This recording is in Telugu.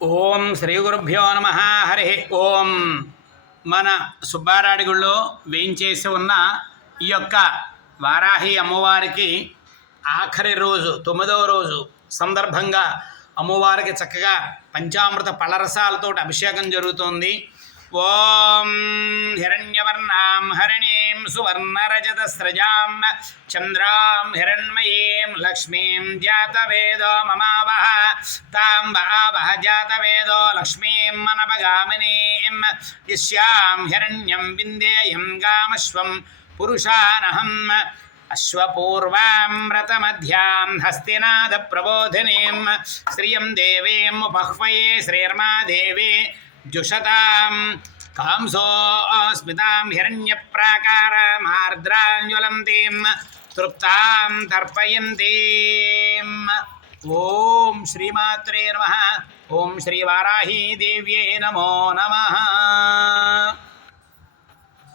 ఓం శ్రీ గురుభ్యో నమ. హరి ఓం. మన సుబ్బారాడిగుళ్ళో వేయించేసి ఉన్న ఈ యొక్క వారాహి అమ్మవారికి ఆఖరి రోజు 9వ రోజు సందర్భంగా అమ్మవారికి చక్కగా పంచామృత పలరసాలతో అభిషేకం జరుగుతోంది. ఓం హిరణ్యవర్ణాం హరిణీం సువర్ణరజతస్రజాం చంద్రాం హిరణ్మయీం లక్ష్మీం జాతవేదో మమావహ తాం వహావహ జాతవేదో లక్ష్మీం మనపగామినీం యస్యాం హిరణ్యం విందేయం గామశ్వం పురుషానహం అశ్వపూర్వాం వ్రతమధ్యాం హస్తినాద ప్రబోధినీం శ్రియం దేవీం ఉపహ్వయే శ్రీర్మాదేవి జుషతాం కాంసోస్మితాం హిరణ్యప్రాకారమార్ద్రాంజ్వలంతీం తృప్తాం తర్పయంతీం. ఓం శ్రీమాత్రే నమః. ఓం శ్రీ వారాహీ దేవ్యే నమో నమః.